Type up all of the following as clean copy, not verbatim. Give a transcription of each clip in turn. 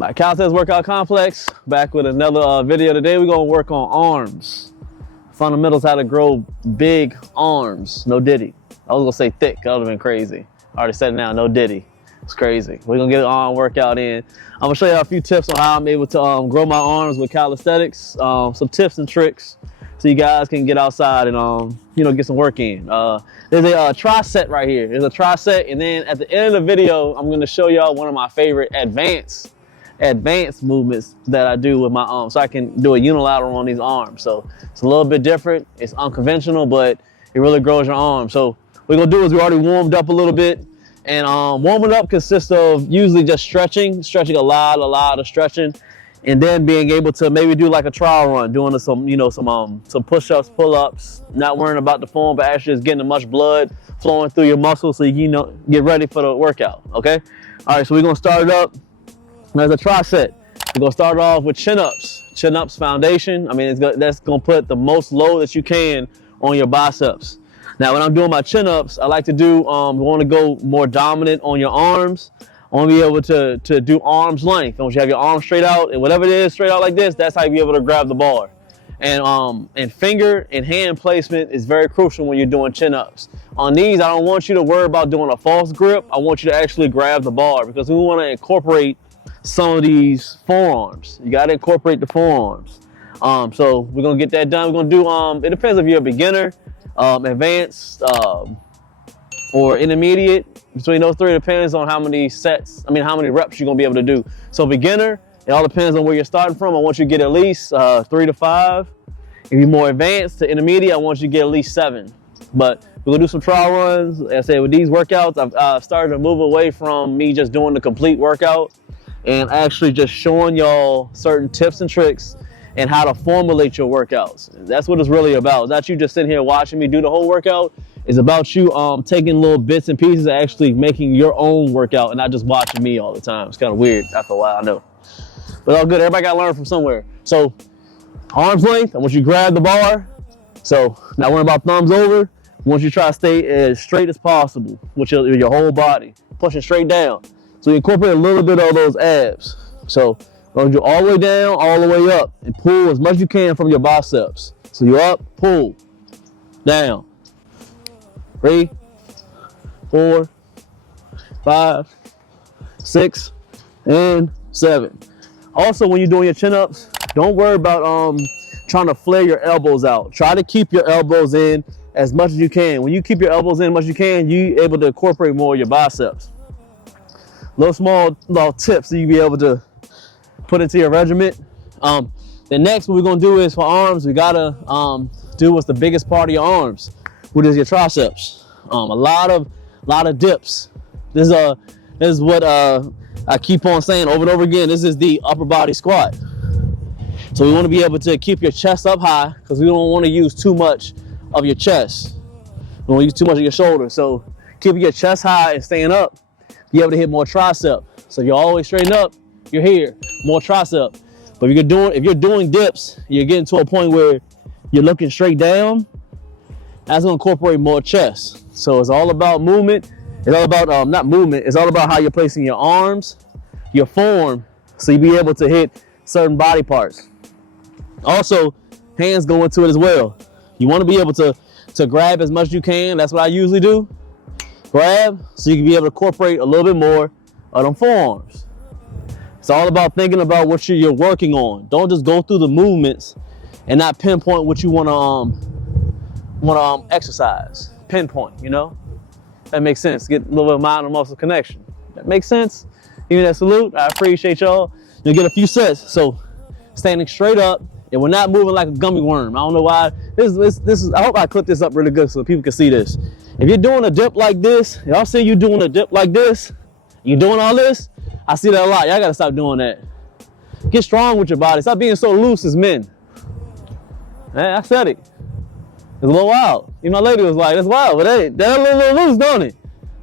My Calisthenics Workout Complex, back with another video. Today we're gonna work on arms. Fundamentals, how to grow big arms. No diddy. I was gonna say thick, that would've been crazy. I already said it now, no diddy. It's crazy. We're gonna get an arm workout in. I'm gonna show you a few tips on how I'm able to grow my arms with calisthenics. Some tips and tricks so you guys can get outside and get some work in. There's a tri-set right here. There's a tri-set, and then at the end of the video, I'm gonna show y'all one of my favorite advanced movements that I do with my arms, so I can do a unilateral on these arms. So it's a little bit different, it's unconventional, but it really grows your arms. So what we're gonna do is we already warmed up a little bit, and warming up consists of usually just stretching a lot of stretching, and then being able to maybe do like a trial run, doing some push-ups, pull-ups, not worrying about the form, but actually just getting as much blood flowing through your muscles so you can get ready for the workout. Okay, all right, so we're gonna start it up. There's a tri-set. We're gonna start off with chin-ups. Chin-ups foundation. I mean, that's gonna put the most load that you can on your biceps. Now, when I'm doing my chin-ups, I like to do, want to go more dominant on your arms. I want to be able to do arm's length. I want you to have your arms straight out, and whatever it is, straight out like this, that's how you be able to grab the bar. And finger and hand placement is very crucial when you're doing chin-ups. On these, I don't want you to worry about doing a false grip. I want you to actually grab the bar, because we want to incorporate some of these forearms. You got to incorporate the forearms. So we're gonna get that done. We're gonna do, it depends if you're a beginner, advanced, or intermediate. Between those three, it depends on how many reps you're gonna be able to do. So beginner, it all depends on where you're starting from. I want you to get at least 3 to 5. If you're more advanced to intermediate, I want you to get at least 7. But we're gonna do some trial runs. Like I said, with these workouts, I've started to move away from me just doing the complete workout and actually just showing y'all certain tips and tricks and how to formulate your workouts. That's what it's really about. It's not you just sitting here watching me do the whole workout. It's about you taking little bits and pieces and actually making your own workout and not just watching me all the time. It's kind of weird after a while, I know. But all good, everybody got to learn from somewhere. So arm's length, I want you to grab the bar. So not worrying about thumbs over. I want you to try to stay as straight as possible with your whole body, pushing straight down. So you incorporate a little bit of those abs. So we're gonna do all the way down, all the way up, and pull as much as you can from your biceps. So you're up, pull, down. 3, 4, 5, 6, and 7. Also, when you're doing your chin-ups, don't worry about trying to flare your elbows out. Try to keep your elbows in as much as you can. When you keep your elbows in as much as you can, you're able to incorporate more of your biceps. Little tips that you be able to put into your regiment. The next what we're gonna do is for arms, we gotta do what's the biggest part of your arms, which is your triceps. A lot of dips. This is what I keep on saying over and over again. This is the upper body squat. So we want to be able to keep your chest up high, because we don't want to use too much of your chest. We don't want to use too much of your shoulders. So keeping your chest high and staying up, be able to hit more tricep. So you're always straighten up, you're here, more tricep. But if you're doing dips, you're getting to a point where you're looking straight down, that's gonna incorporate more chest. So it's all about movement. It's all about, not movement, it's all about how you're placing your arms, your form, so you be able to hit certain body parts. Also, hands go into it as well. You wanna be able to grab as much as you can. That's what I usually do. Grab, so you can be able to incorporate a little bit more of them forearms. It's all about thinking about what you're working on. Don't just go through the movements and not pinpoint what you wanna exercise. Pinpoint, That makes sense. Get a little bit of mind and muscle connection. That makes sense? Give me that salute. I appreciate y'all. You'll get a few sets. So standing straight up, and we're not moving like a gummy worm. I don't know why. This is. I hope I clip this up really good so people can see this. If you're doing a dip like this, y'all see you doing a dip like this, you doing all this, I see that a lot. Y'all gotta stop doing that. Get strong with your body. Stop being so loose as men. Man, I said it. It's a little wild. Even my lady was like, that's wild, but hey, that's a little loose, don't it?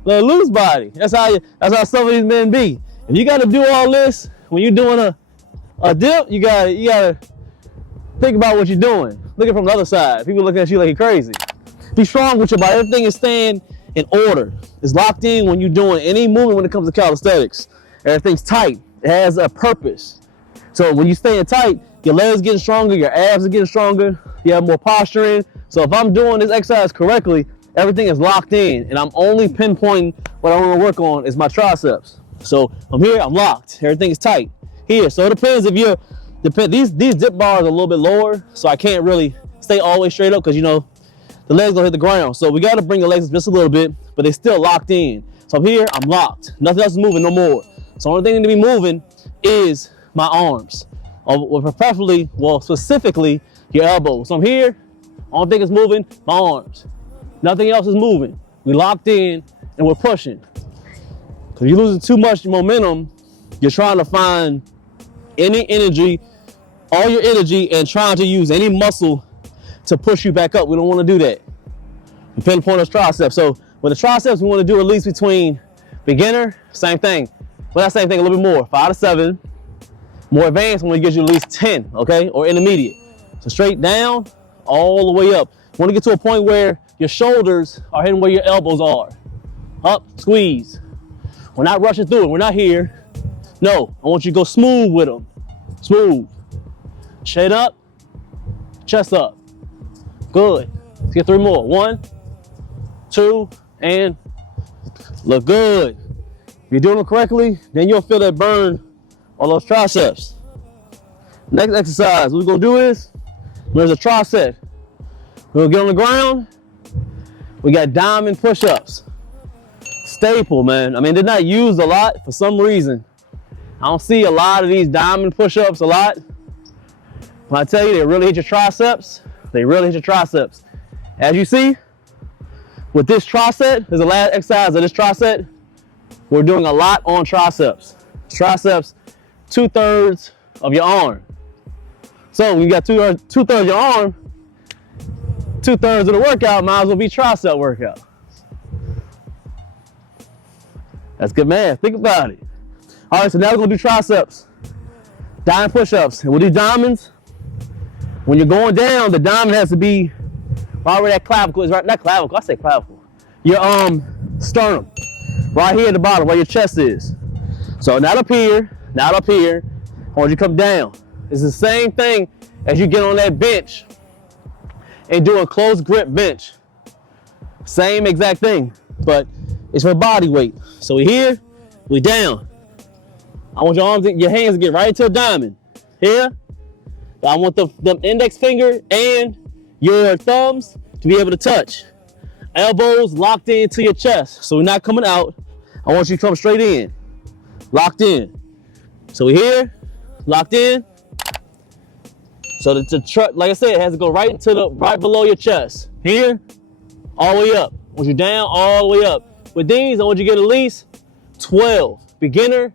A little loose body. That's how some of these men be. If you gotta do all this, when you're doing a dip, you gotta think about what you're doing. Look at it from the other side. People looking at you like you're crazy. Be strong with your body. Everything is staying in order. It's locked in when you're doing any movement when it comes to calisthenics. Everything's tight. It has a purpose. So when you staying tight, your legs getting stronger, your abs are getting stronger, you have more posturing. So if I'm doing this exercise correctly, everything is locked in, and I'm only pinpointing what I want to work on is my triceps. So from here, I'm locked. Everything is tight here. So it depends if you're, these dip bars are a little bit lower, so I can't really stay all the way straight up because, you know, the legs don't hit the ground. So we got to bring the legs up just a little bit, but they're still locked in. So here, I'm locked. Nothing else is moving no more. So the only thing to be moving is my arms. Or preferably, well, specifically, your elbows. So I'm here, only thing is moving, my arms. Nothing else is moving. We locked in and we're pushing. Because you're losing too much momentum, you're trying to find any energy, all your energy, and trying to use any muscle to push you back up. We don't want to do that. We pinpoint those triceps. So with the triceps, we want to do at least between beginner, same thing. Well, that same thing, a little bit more, 5 to 7. More advanced, when it gives you at least 10, okay? Or intermediate. So straight down, all the way up. You want to get to a point where your shoulders are hitting where your elbows are. Up, squeeze. We're not rushing through it. We're not here. No, I want you to go smooth with them. Smooth. Chin up, chest up. Good. Let's get 3 more. 1, 2, and look good. If you're doing it correctly, then you'll feel that burn on those triceps. Next exercise, what we're gonna do is, there's a tricep. We're gonna get on the ground. We got diamond push-ups. Staple, man. I mean, they're not used a lot for some reason. I don't see a lot of these diamond push-ups a lot. When I tell you, they really hit your triceps. They really hit your triceps. As you see, with this tricep, there's the last exercise of this tricep. We're doing a lot on triceps. Triceps, 2/3 of your arm. So when you got 2/3 of your arm, 2/3 of the workout might as well be tricep workout. That's good math. Think about it. All right, so now we're gonna do triceps. Diamond push-ups. And we'll do diamonds. When you're going down, the diamond has to be right where that clavicle is. Right, not clavicle. I say clavicle. Your sternum. Right here at the bottom, where your chest is. So not up here, not up here. I want you to come down. It's the same thing as you get on that bench and do a close grip bench. Same exact thing, but it's for body weight. So we here, we down. I want your arms, your hands to get right into a diamond. Here, I want the index finger and your thumbs to be able to touch. Elbows locked into your chest, so we're not coming out. I want you to come straight in, locked in. So we're here, locked in. So like I said, it has to go right below your chest. Here, all the way up. I want you down, all the way up. With these, I want you to get at least 12. Beginner,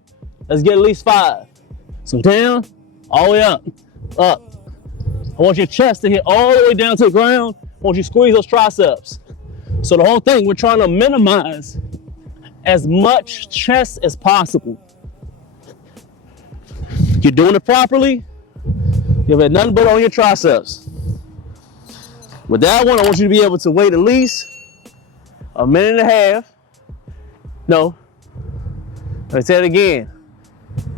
let's get at least 5. So down, all the way up, up. I want your chest to hit all the way down to the ground. I want you to squeeze those triceps. So the whole thing, we're trying to minimize as much chest as possible. You're doing it properly, you'll have nothing but on your triceps. With that one, I want you to be able to wait at least a minute and a half. No, let me say it again.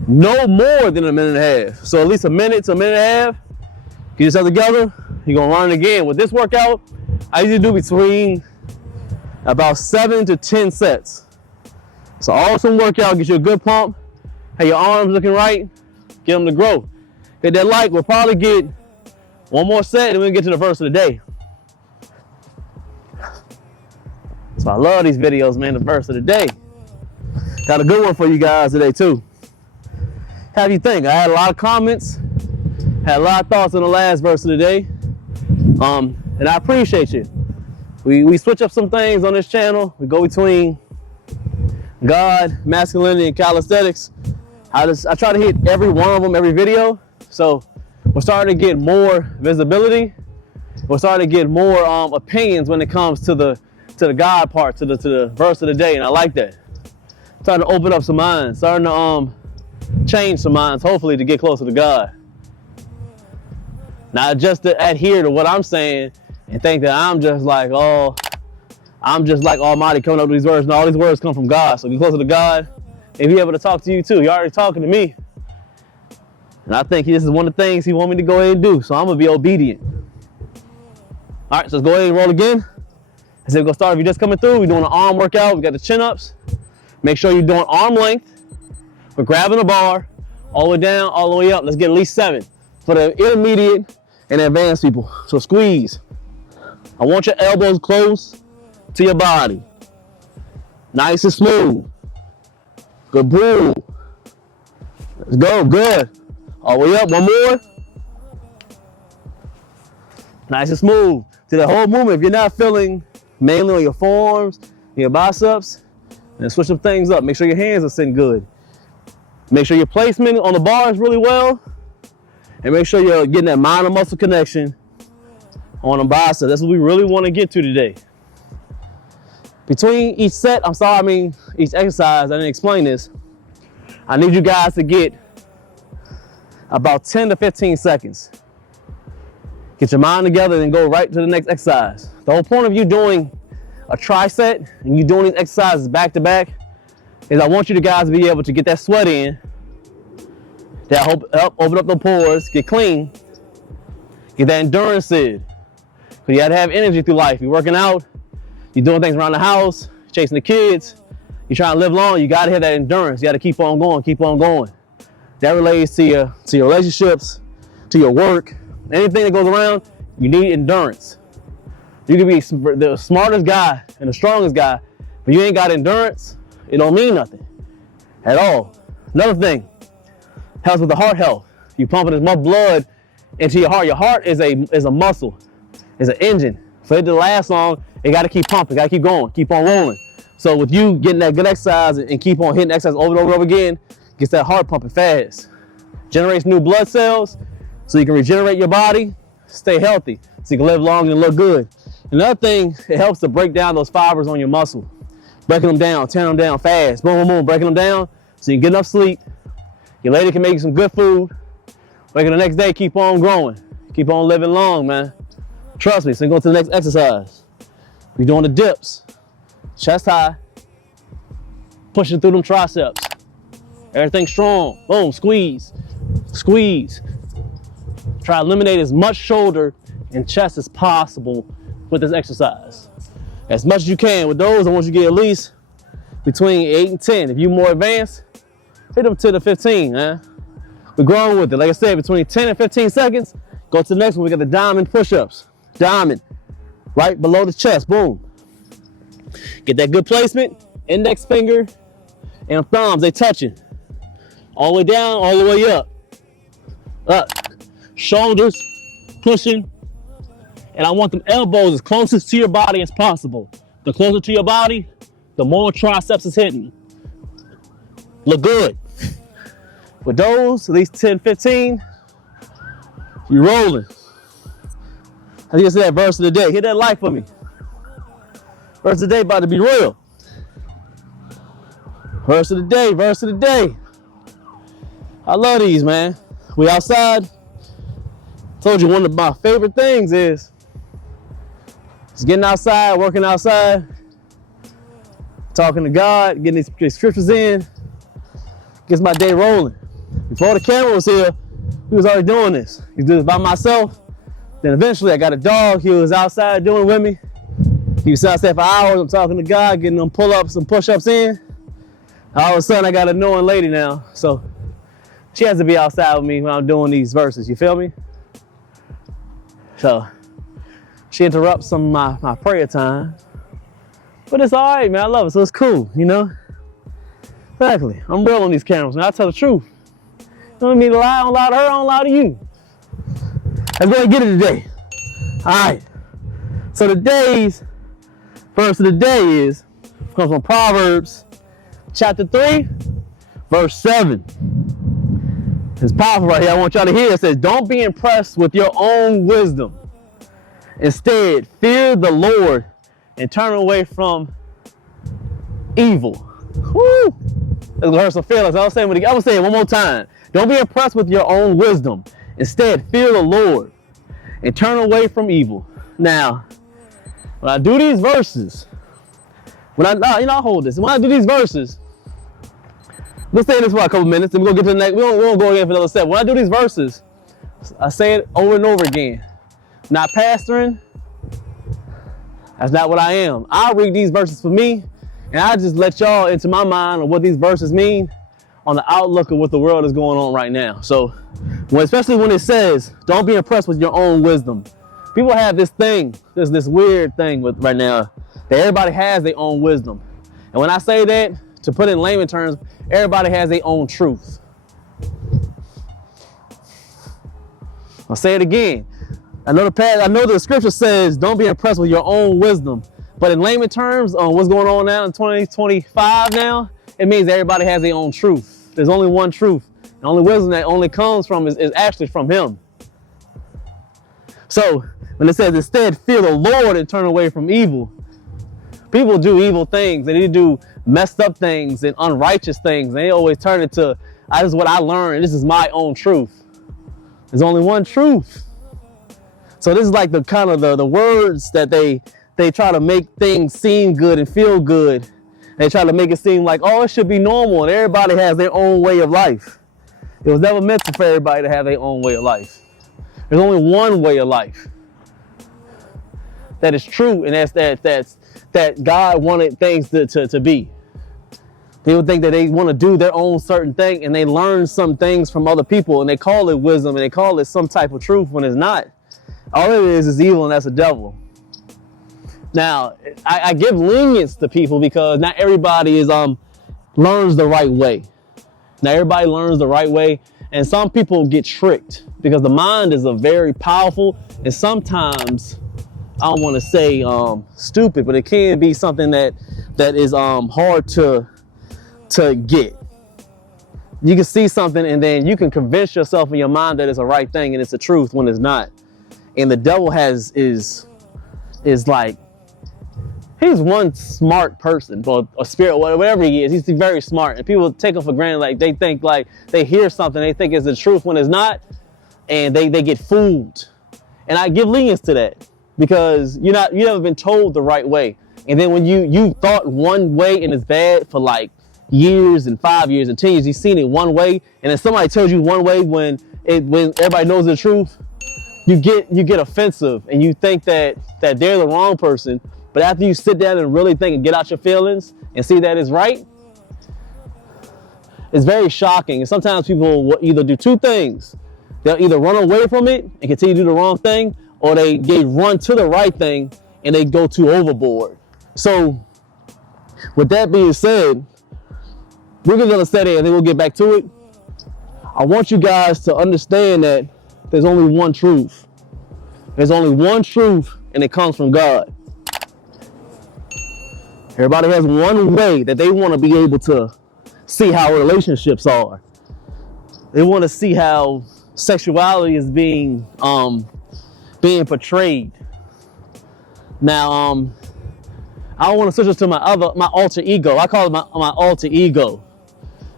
No more than a minute and a half. So at least a minute to a minute and a half. Get yourself together, you're gonna run it again. With this workout, I usually do between about 7 to 10 sets. So awesome workout, get you a good pump. Have your arms looking right, get them to grow. Hit that like, we'll probably get one more set and we'll get to the verse of the day. So I love these videos, man, the verse of the day. Got a good one for you guys today too. How do you think? I had a lot of comments, had a lot of thoughts on the last verse of the day. And I appreciate you. We switch up some things on this channel. We go between God, masculinity, and calisthenics. I try to hit every one of them every video. So we're starting to get more visibility. We're starting to get more opinions when it comes to the God part, to the verse of the day, and I like that. Starting to open up some minds, starting to change some minds, hopefully to get closer to God. Not just to adhere to what I'm saying and think that I'm just like Almighty coming up with these words. No, all these words come from God. So get closer to God, and be able to talk to you too. You're already talking to me. And I think this is one of the things he wants me to go ahead and do, so I'm gonna be obedient. All right, so let's go ahead and roll again. I said we're gonna start, if you're just coming through, we're doing an arm workout. We got the chin-ups. Make sure you're doing arm length. We're grabbing the bar, all the way down, all the way up. Let's get at least 7 for the intermediate and advanced people. So squeeze. I want your elbows close to your body. Nice and smooth. Good pull. Let's go, good. All the way up, one more. Nice and smooth. To the whole movement, if you're not feeling mainly on your forearms, your biceps, then switch some things up. Make sure your hands are sitting good. Make sure your placement on the bar is really well. And make sure you're getting that mind and muscle connection on the biceps. That's what we really want to get to today. Between each set, each exercise, I didn't explain this. I need you guys to get about 10 to 15 seconds. Get your mind together and go right to the next exercise. The whole point of you doing a tri-set and you doing these exercises back to back is I want you guys to be able to get that sweat in, that help open up the pores, get clean, get that endurance in. So you gotta have energy through life. You're working out, you're doing things around the house, chasing the kids, you're trying to live long, you gotta have that endurance. You gotta keep on going, keep on going. That relates to your relationships, to your work, anything that goes around, you need endurance. You can be the smartest guy and the strongest guy, but you ain't got endurance, it don't mean nothing at all. Another thing, helps with the heart health. You pumping as much blood into your heart. Your heart is a muscle, is an engine. For it to last long, it got to keep pumping, got to keep going, keep on rolling. So with you getting that good exercise and keep on hitting exercise over and over and over again, gets that heart pumping fast. Generates new blood cells so you can regenerate your body, stay healthy, so you can live long and look good. Another thing, it helps to break down those fibers on your muscle. Breaking them down, tearing them down fast, boom, boom, boom, breaking them down so you can get enough sleep. Your lady can make you some good food. Wake up the next day, keep on growing. Keep on living long, man. Trust me, so go to the next exercise. We're doing the dips. Chest high. Pushing through them triceps. Everything strong. Boom, squeeze. Squeeze. Try to eliminate as much shoulder and chest as possible with this exercise. As much as you can. With those, I want you to get at least between 8 and 10. If you're more advanced, hit them to the 15, man. We're growing with it. Like I said, between 10 and 15 seconds, go to the next one. We got the diamond push-ups. Diamond, right below the chest, boom. Get that good placement, index finger and thumbs, they touching. All the way down, all the way up. Up, shoulders, pushing. And I want them elbows as closest to your body as possible. The closer to your body, the more triceps is hitting. Look good. With those, at least 10, 15, you're rolling. I think it's that verse of the day. Hit that like for me. Verse of the day about to be real. Verse of the day, verse of the day. I love these, man. We outside. Told you one of my favorite things is just getting outside, working outside, talking to God, getting these scriptures in. Gets my day rolling. Before the camera was here, we was already doing this. He did this by myself. Then eventually I got a dog. He was outside doing it with me. He was outside for hours. I'm talking to God, getting them pull-ups and push-ups in. All of a sudden I got a knowing lady now. So she has to be outside with me when I'm doing these verses. You feel me? So she interrupts some of my prayer time. But it's all right, man. I love it. So it's cool, you know? Exactly. I'm real on these cameras, man. I tell the truth. You don't need to lie. I don't lie to her. I don't lie to you. Let's go and get it today. All right. So today's verse of the day comes from Proverbs chapter 3, verse 7. It's powerful right here. I want y'all to hear. It says, don't be impressed with your own wisdom. Instead, fear the Lord and turn away from evil. Woo! Let's rehearse some feelings. I was saying it one more time. Don't be impressed with your own wisdom. Instead, fear the Lord and turn away from evil. Now, when I do these verses, I hold this. When I do these verses, We'll stay in this for a couple minutes, then we're gonna get to the next. We won't go again for another step. When I do these verses, I say it over and over again. Not pastoring. That's not what I am. I'll read these verses for me, and I just let y'all into my mind of what these verses mean on the outlook of what the world is going on right now. So, especially when it says, don't be impressed with your own wisdom. People have this thing, this weird thing with right now, that everybody has their own wisdom. And when I say that, to put it in layman terms, everybody has their own truth. I'll say it again. I know the scripture says, don't be impressed with your own wisdom. But in layman terms, on what's going on now in 2025 now, it means everybody has their own truth. There's only one truth. The only wisdom that only comes from is actually from him. So when it says, instead, fear the Lord and turn away from evil. People do evil things. They do messed up things and unrighteous things. They always turn it to, this is what I learned. This is my own truth. There's only one truth. So this is like the kind of the words that they try to make things seem good and feel good. They try to make it seem like, oh, it should be normal and everybody has their own way of life. It was never meant for everybody to have their own way of life. There's only one way of life that is true, and that God wanted things to be. People think that they want to do their own certain thing, and they learn some things from other people, and they call it wisdom, and they call it some type of truth when it's not. All it is evil, and that's the devil. Now, I give lenience to people because not everybody learns the right way. Not everybody learns the right way, and some people get tricked because the mind is a very powerful, and sometimes, I don't want to say stupid, but it can be something that is hard to get. You can see something and then you can convince yourself in your mind that it's the right thing and it's the truth when it's not. And the devil is like, he's one smart person, or a spirit, whatever he is. He's very smart, and people take him for granted. Like they think, like they hear something, they think it's the truth when it's not, and they get fooled. And I give lenience to that because you never been told the right way. And then when you thought one way and it's bad for like years and 5 years and 10 years, you've seen it one way, and then somebody tells you one way when everybody knows the truth, you get offensive and you think that they're the wrong person. But after you sit down and really think and get out your feelings and see that it's right, it's very shocking. And sometimes people will either do two things. They'll either run away from it and continue to do the wrong thing, or they run to the right thing and they go too overboard. So with that being said, we're going to set it and then we'll get back to it. I want you guys to understand that there's only one truth. There's only one truth, and it comes from God. Everybody has one way that they want to be able to see how relationships are. They want to see how sexuality is being portrayed. Now, I don't want to switch this to my alter ego. I call it my alter ego.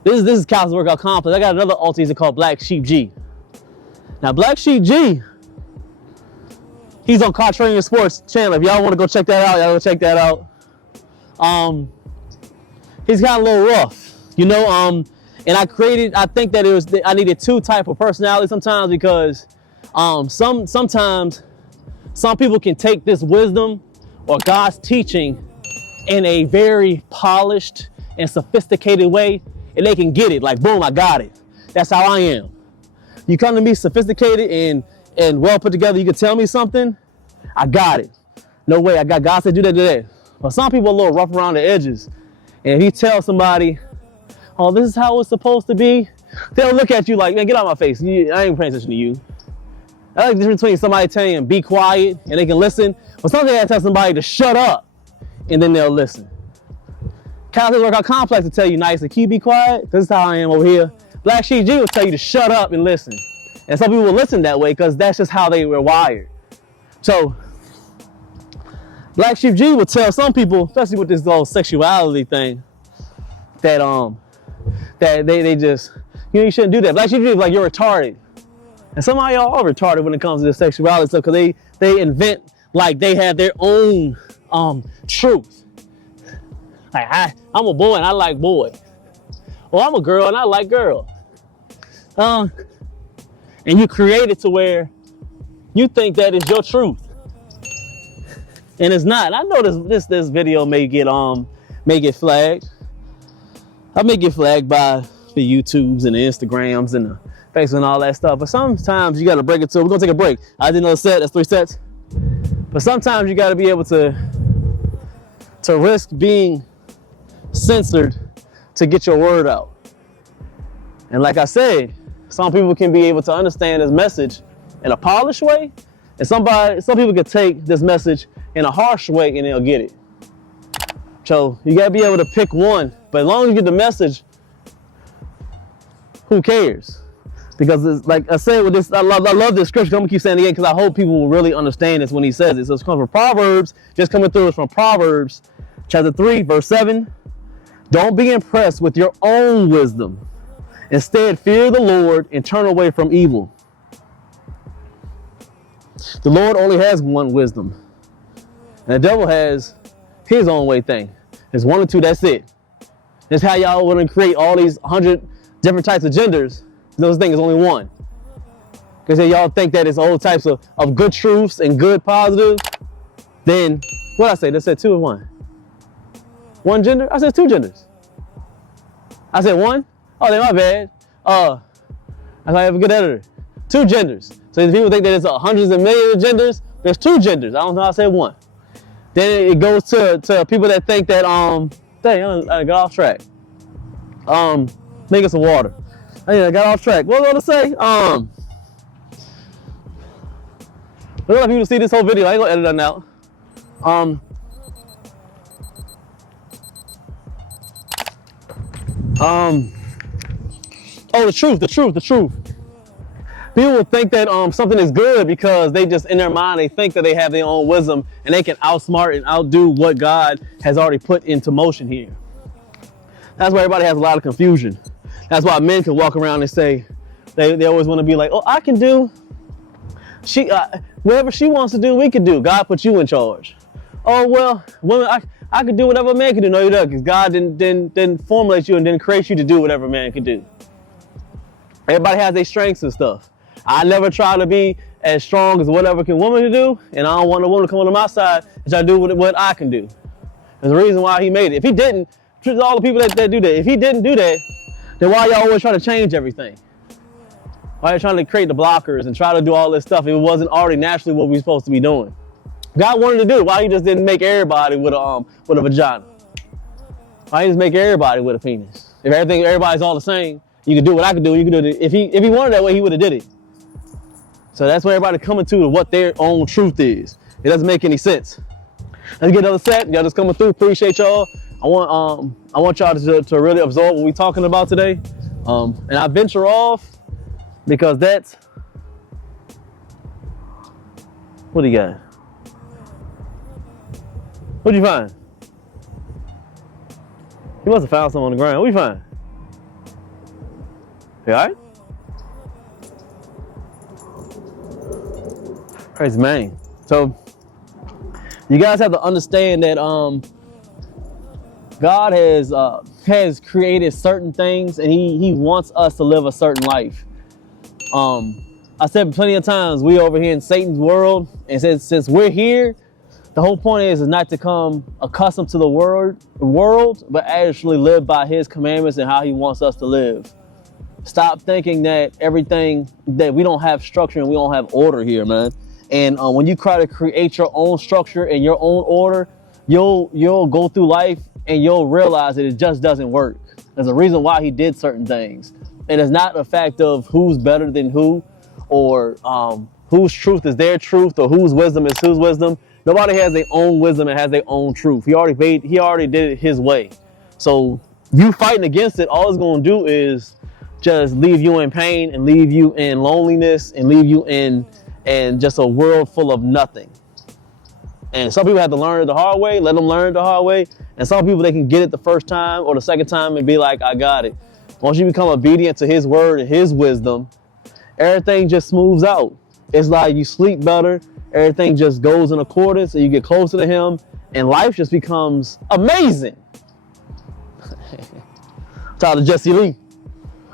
This is Calisthenics Workout Complex. I got another alter ego called Black Sheep G. Now, Black Sheep G, he's on Car Training Sports channel. If y'all want to go check that out, y'all go check that out. He's got a little rough, and I think that I needed two type of personality sometimes, because sometimes some people can take this wisdom or God's teaching in a very polished and sophisticated way, and they can get it like, boom, I got it. That's how I am. You come to me sophisticated and well put together, you can tell me something, I got it. No way, I got God said do that. But some people are a little rough around the edges. And if you tell somebody, oh, this is how it's supposed to be, they'll look at you like, man, get out of my face. I ain't paying attention to you. I like the difference between somebody telling you be quiet and they can listen, but sometimes they have to tell somebody to shut up and then they'll listen. Calisthenics Workout Complex will tell you nicely, can you be quiet? This is how I am over here. Black Sheep G will tell you to shut up and listen. And some people will listen that way because that's just how they were wired. So Black Sheep G will tell some people, especially with this whole sexuality thing, that they just, you shouldn't do that. Black Sheep G is like, you're retarded. And some of y'all are retarded when it comes to this sexuality stuff, because they invent like they have their own truth. Like, I'm a boy and I like boys. oh, I'm a girl and I like girls. And you create it to where you think that is your truth. And it's not. I know this video may get flagged. I may get flagged by the YouTubes and the Instagrams and the Facebook and all that stuff. But sometimes you gotta break it to, we're gonna take a break. I did another set, that's 3 sets. But sometimes you gotta be able to risk being censored to get your word out. And like I said, some people can be able to understand this message in a polished way, and some people can take this message in a harsh way and they'll get it. So you gotta be able to pick one, but as long as you get the message, who cares? Because it's, like I said with this, I love this scripture. I'm gonna keep saying it again because I hope people will really understand this when he says it. So it's coming from Proverbs, just coming through is from Proverbs chapter 3, verse 7. Don't be impressed with your own wisdom. Instead, fear the Lord and turn away from evil. The Lord only has one wisdom. And the devil has his own way thing. There's 1 or 2, that's it. That's how y'all want to create all these 100 different types of genders. Those things is only one. Because y'all think that it's all types of good truths and good positives. Then, what I say? They said 2 or 1. 1 gender? I said 2 genders. I said 1? Oh, then my bad. I have a good editor. 2 genders. So if people think that it's hundreds and millions of genders, there's 2 genders. I don't know how I said 1. Then it goes to people that think that, dang, I got off track. Make us some water. I got off track. What was I gonna say? I don't know if people see this whole video. I ain't gonna edit it out. Oh, the truth. People will think that something is good because they just, in their mind, they think that they have their own wisdom and they can outsmart and outdo what God has already put into motion here. That's why everybody has a lot of confusion. That's why men can walk around and say, they always want to be like, oh, I can do, whatever she wants to do, we can do. God put you in charge. Oh, well, women, I can do whatever a man can do. No, you don't, because God didn't formulate you and didn't create you to do whatever a man can do. Everybody has their strengths and stuff. I never try to be as strong as whatever can woman to do, and I don't want a woman to come on my side and try to do what I can do. There's a reason why he made it. If he didn't, all the people that do that, if he didn't do that, then why y'all always trying to change everything? Why you trying to create the blockers and try to do all this stuff if it wasn't already naturally what we were supposed to be doing? God wanted to do it. Why he just didn't make everybody with a vagina? Why he just make everybody with a penis? If everybody's all the same, you can do what I can do. You can do it. If he wanted that way, he would have did it. So that's where everybody coming to what their own truth is. It doesn't make any sense. Let's get another set. Y'all just coming through. Appreciate y'all. I want y'all to really absorb what we're talking about today. And I venture off because that's, what do you got? What'd you find? You must have found something on the ground. What'd you find? You all right? Crazy man. So you guys have to understand that God has created certain things and he wants us to live a certain life. I said plenty of times, we over here in Satan's world, and since we're here, the whole point is not to come accustomed to the world, but actually live by his commandments and how he wants us to live. Stop thinking that that we don't have structure and we don't have order here, man. And when you try to create your own structure and your own order, you'll go through life and you'll realize that it just doesn't work. There's a reason why he did certain things. And it's not a fact of who's better than who, or whose truth is their truth, or whose wisdom is whose wisdom. Nobody has their own wisdom and has their own truth. He already did it his way. So you fighting against it, all it's gonna do is just leave you in pain and leave you in loneliness and leave you in just a world full of nothing. And some people have to learn it the hard way, let them learn it the hard way. And some people, they can get it the first time or the second time and be like, I got it. Once you become obedient to his word and his wisdom, everything just smooths out. It's like you sleep better, everything just goes in accordance and you get closer to him and life just becomes amazing. Shout out to Jesse Lee.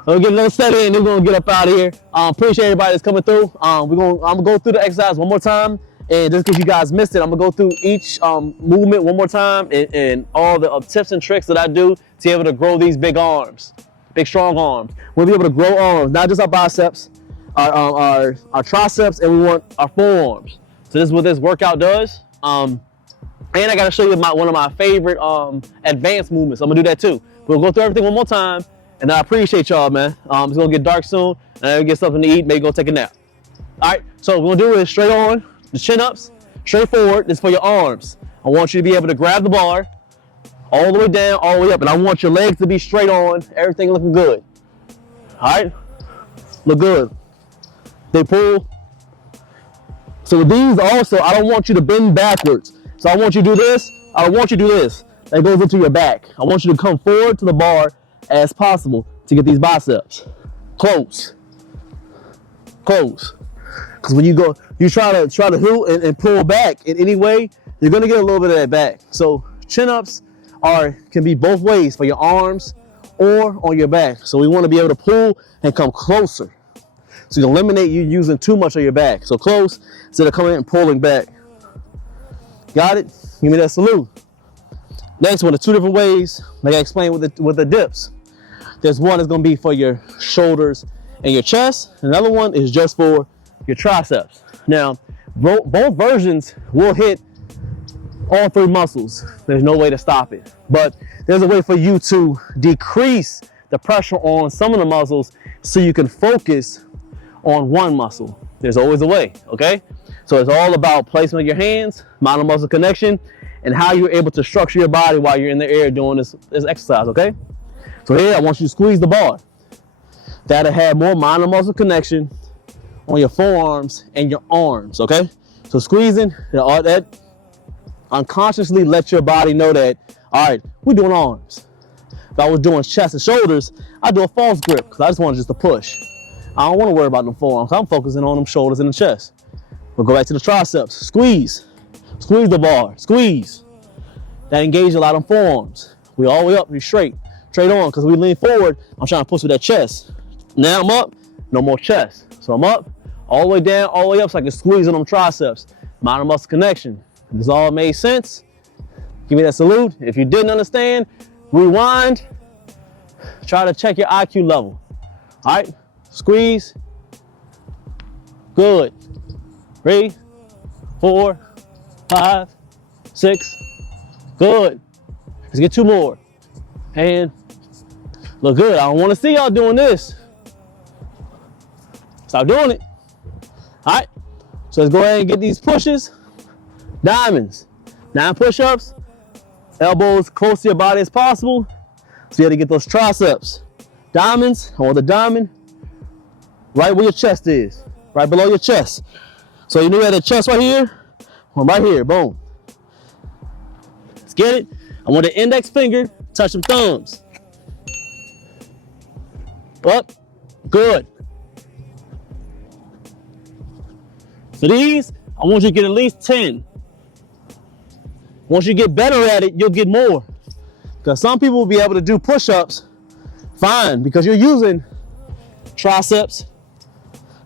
We'll get another set in, then we're gonna get up out of here. Appreciate everybody that's coming through. I'm gonna go through the exercise one more time, and just in case you guys missed it, I'm gonna go through each movement one more time and all the tips and tricks that I do to be able to grow these big arms, big strong arms. We'll be able to grow arms, not just our biceps, our triceps, and we want our forearms. So this is what this workout does. And I gotta show you one of my favorite advanced movements. I'm gonna do that too. We'll go through everything one more time. And I appreciate y'all, man. It's gonna get dark soon, and I'll get something to eat, maybe go take a nap. All right, so what we're gonna do is straight on, the chin-ups, straight forward. This is for your arms. I want you to be able to grab the bar all the way down, all the way up, and I want your legs to be straight on, everything looking good. All right, look good. They pull. So with these also, I don't want you to bend backwards. So I want you to do this, I don't want you to do this. That goes into your back. I want you to come forward to the bar as possible to get these biceps. Close. Close. Because when you go, you try to hoot and pull back in any way, you're gonna get a little bit of that back. So chin-ups can be both ways for your arms or on your back. So we want to be able to pull and come closer. So you eliminate you using too much of your back. So close instead of coming in and pulling back. Got it? Give me that salute. Next one is two different ways, like I explained with the dips. There's one that's gonna be for your shoulders and your chest. Another one is just for your triceps. Now, both versions will hit all three muscles. There's no way to stop it. But there's a way for you to decrease the pressure on some of the muscles so you can focus on one muscle. There's always a way, okay? So it's all about placement of your hands, mind-muscle connection, and how you're able to structure your body while you're in the air doing this exercise, okay? So here, I want you to squeeze the bar. That'll have more mind-muscle connection on your forearms and your arms, okay? So squeezing, that unconsciously let your body know that, all right, we're doing arms. If I was doing chest and shoulders, I'd do a false grip because I just want just to push. I don't want to worry about them forearms. I'm focusing on them shoulders and the chest. We'll go back to the triceps. Squeeze. Squeeze the bar. Squeeze. That engages a lot of forearms. We all the way up, we straight on, because we lean forward. I'm trying to push with that chest. Now I'm up, no more chest. So I'm up, all the way down, all the way up, so I can squeeze on them triceps. Mind muscle connection. If this all made sense, give me that salute. If you didn't understand, rewind. Try to check your IQ level. All right, squeeze. Good. 3, 4, 5, 6. Good. Let's get 2 more. And look good. I don't want to see y'all doing this. Stop doing it. All right. So let's go ahead and get these pushes. Diamonds. 9 push-ups. Elbows close to your body as possible. So you have to get those triceps. Diamonds. I want the diamond right where your chest is. Right below your chest. So you know you have the chest right here. Well, right here. Boom. Let's get it. I want the index finger touch some thumbs. Up. Good. For these, I want you to get at least 10. Once you get better at it, you'll get more. Because some people will be able to do push-ups fine because you're using triceps,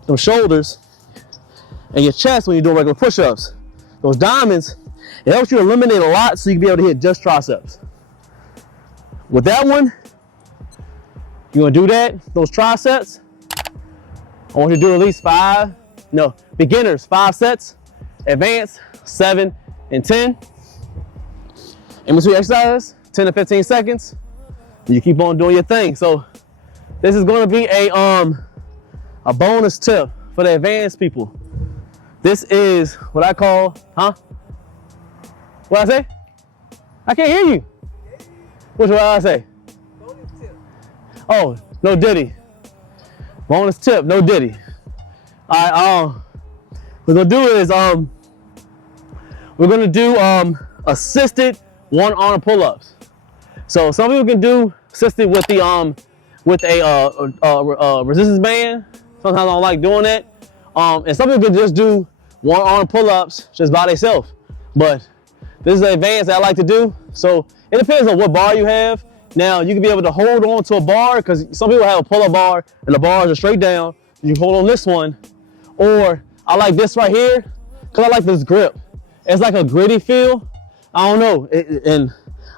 those shoulders, and your chest when you're doing regular push-ups. Those diamonds, it helps you eliminate a lot so you can be able to hit just triceps. With that one, you're gonna do that, those triceps. I want you to do at least 5, beginners, 5 sets, advanced, 7 and 10. In between exercises, 10 to 15 seconds. You keep on doing your thing. So this is gonna be a bonus tip for the advanced people. This is what I call, What I say? I can't hear you. What's what I say? Bonus tip. Oh, no diddy. Bonus tip, no diddy. All right, what we're gonna do is we're gonna do assisted one-arm pull-ups. So some people can do assisted with the resistance band. Sometimes I don't like doing that. And some people can just do one-arm pull-ups just by themselves. But this is the advanced that I like to do. So it depends on what bar you have Now you can be able to hold on to a bar, because some people have a pull-up bar and the bars are straight down. You hold on this one, or I like this right here because I like this grip. It's like a gritty feel. I don't know, and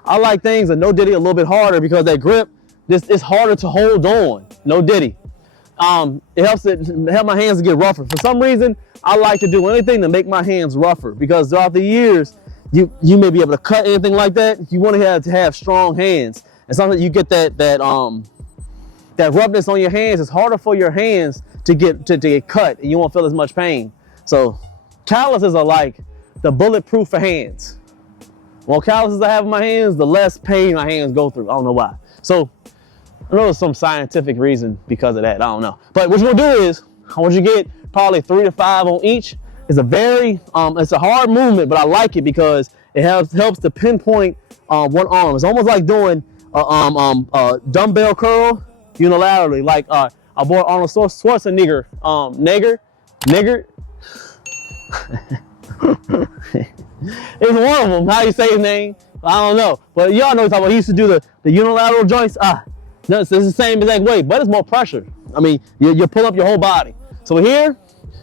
I like things that no diddy a little bit harder because that grip, it's harder to hold on. No diddy. It helps my hands to get rougher. For some reason, I like to do anything to make my hands rougher, because throughout the years, you may be able to cut anything like that. You want to have strong hands, and sometimes you get that roughness on your hands. It's harder for your hands to get cut, and you won't feel as much pain. So calluses are like the bulletproof for hands. The more calluses I have in my hands, the less pain my hands go through. I don't know why. So I know there's some scientific reason because of that. I don't know. But what you're gonna do is, I want you to get probably 3 to 5 on each. It's a very, it's a hard movement, but I like it because it helps to pinpoint one arm. It's almost like doing a dumbbell curl unilaterally, like our boy Arnold Schwarzenegger, nigger. It's one of them. How you say his name? I don't know. But y'all know what I'm talking about. He used to do the unilateral joints. No, it's the same exact way, but it's more pressure. I mean, you pull up your whole body. So here,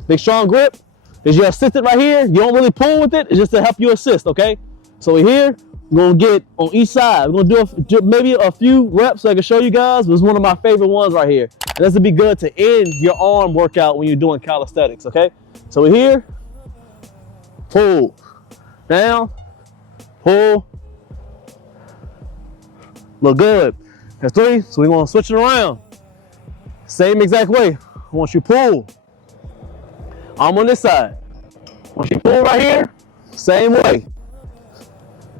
big strong grip. Is your assistant right here. You don't really pull with it. It's just to help you assist, okay? So here, we're gonna get on each side. We're gonna do maybe a few reps so I can show you guys. This is one of my favorite ones right here. And this would be good to end your arm workout when you're doing calisthenics, okay? So we're here, pull, down, pull. Look good. That's 3, so we're gonna switch it around. Same exact way. Once you pull, arm on this side. Once you pull right here, same way.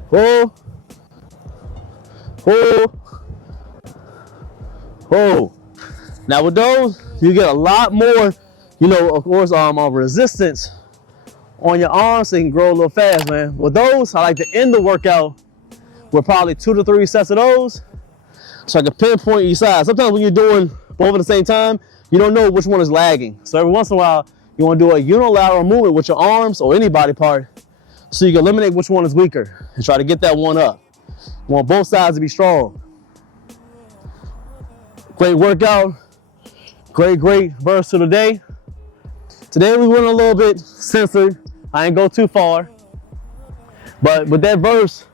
Pull, pull, pull. Now with those, you get a lot more, of course, resistance on your arms so you can grow a little fast, man. With those, I like to end the workout with probably 2 to 3 sets of those, so I can pinpoint each side. Sometimes when you're doing both at the same time, you don't know which one is lagging. So every once in a while, you want to do a unilateral movement with your arms or any body part so you can eliminate which one is weaker and try to get that one up. You want both sides to be strong. Great workout. Great verse to the day. Today we went a little bit censored. I ain't go too far. But with that verse,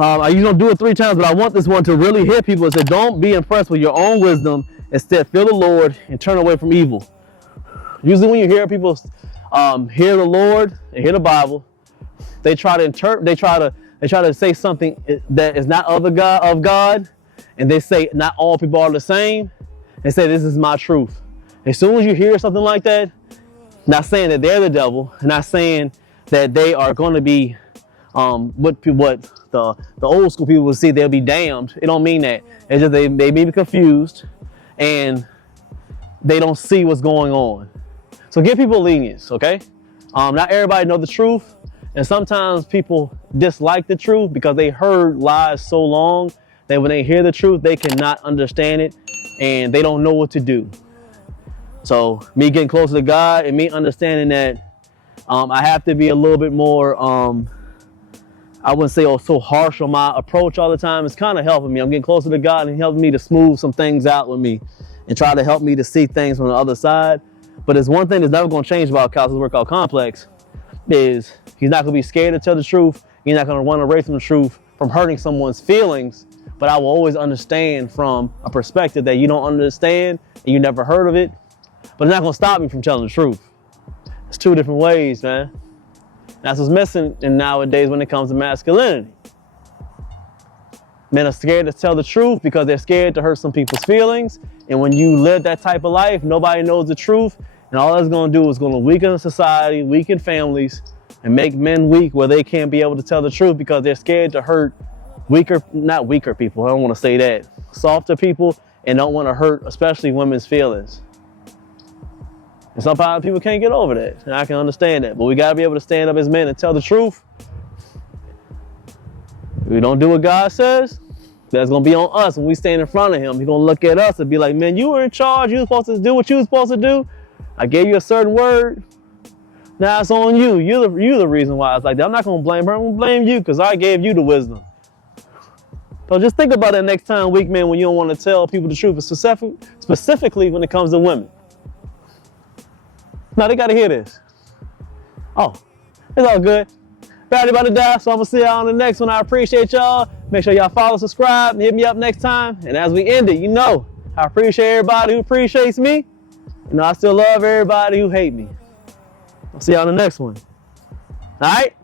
I usually don't do it 3 times, but I want this one to really hit people and say, don't be impressed with your own wisdom. Instead, fear the Lord and turn away from evil. Usually when you hear people hear the Lord and hear the Bible, they try to interpret, they try to say something that is not of God, and they say not all people are the same, and say this is my truth. As soon as you hear something like that, not saying that they're the devil, not saying that they are going to be what the old school people would say they'll be damned. It don't mean that. It's just they may be confused and they don't see what's going on. So give people lenience, okay? Not everybody know the truth, and sometimes people dislike the truth because they heard lies so long that when they hear the truth, they cannot understand it and they don't know what to do. So me getting closer to God and me understanding that I have to be a little bit more, I wouldn't say so harsh on my approach all the time. It's kind of helping me. I'm getting closer to God and helping me to smooth some things out with me and try to help me to see things from the other side. But there's one thing that's never going to change about Calisthenics Workout Complex is he's not going to be scared to tell the truth. He's not going to run away from the truth, from hurting someone's feelings. But I will always understand from a perspective that you don't understand and you never heard of it. But it's not going to stop me from telling the truth. It's 2 different ways, man. That's what's missing in nowadays when it comes to masculinity. Men are scared to tell the truth because they're scared to hurt some people's feelings. And when you live that type of life, nobody knows the truth. And all that's going to do is going to weaken society, weaken families, and make men weak where they can't be able to tell the truth because they're scared to hurt not weaker people, I don't want to say that, softer people, and don't want to hurt especially women's feelings. And sometimes people can't get over that, and I can understand that. But we got to be able to stand up as men and tell the truth. If we don't do what God says, that's going to be on us when we stand in front of him. He's going to look at us and be like, man, you were in charge. You were supposed to do what you were supposed to do. I gave you a certain word. Now it's on you. You're the reason why it's like that. I'm not going to blame her. I'm going to blame you because I gave you the wisdom. So just think about it next time, weak men, when you don't want to tell people the truth, specifically when it comes to women. Now they gotta hear this. Oh, it's all good. Battery about to die, so I'm gonna see y'all on the next one. I appreciate y'all. Make sure y'all follow, subscribe, and hit me up next time. And as we end it, you know, I appreciate everybody who appreciates me. You know, I still love everybody who hate me. I'll see y'all on the next one. All right?